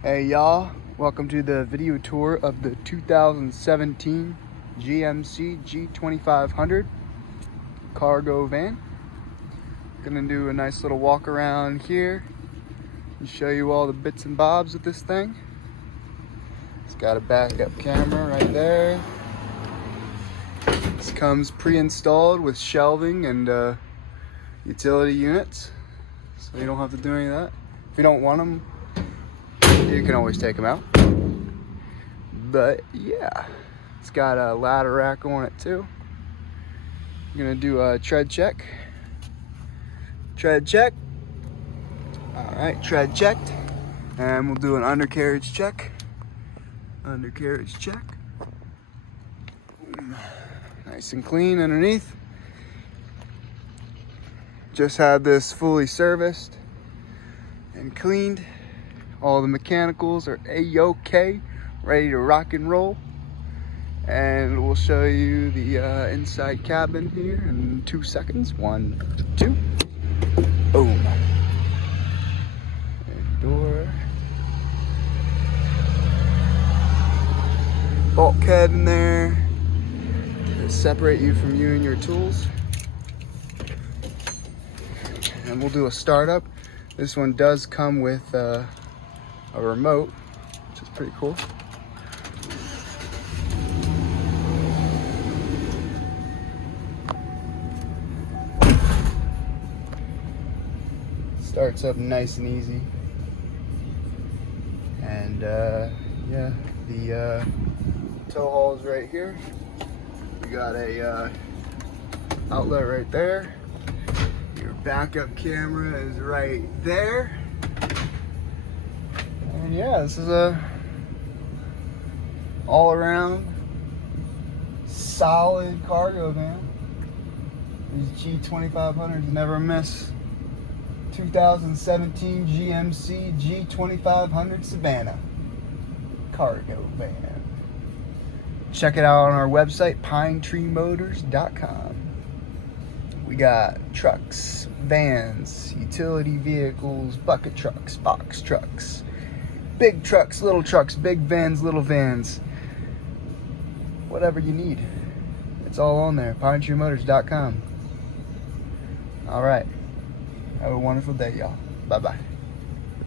Hey y'all, welcome to the video tour of the 2017 GMC G2500 cargo van. Gonna do a nice little walk around here and show you all the bits and bobs of this thing. It's got a backup camera right there. This comes pre-installed with shelving and utility units, so you don't have to do any of that. If you don't want them, you can always take them out. But yeah, it's got a ladder rack on it too. I'm gonna do a tread check. Tread check. All right, tread checked. And we'll do an undercarriage check. Undercarriage check. Nice and clean underneath. Just had this fully serviced and cleaned. All the mechanicals are A-OK, ready to rock and roll. And we'll show you the inside cabin here in 2 seconds. 1, 2, boom. And door. Bulkhead in there to separate you from you and your tools. And we'll do a startup. This one does come with a remote, which is pretty cool. Starts up nice and easy. And yeah, the tow haul is right here. We got a outlet right there. Your backup camera is right there. And yeah, this is a all-around solid cargo van. These G2500s never miss. 2017 GMC G2500 Savana cargo van. Check it out on our website, pinetreemotors.com. We got trucks, vans, utility vehicles, bucket trucks, box trucks, big trucks, big vans, little vans. Whatever you need. It's all on there, pinetreemotors.com. All right. Have a wonderful day, y'all. Bye-bye.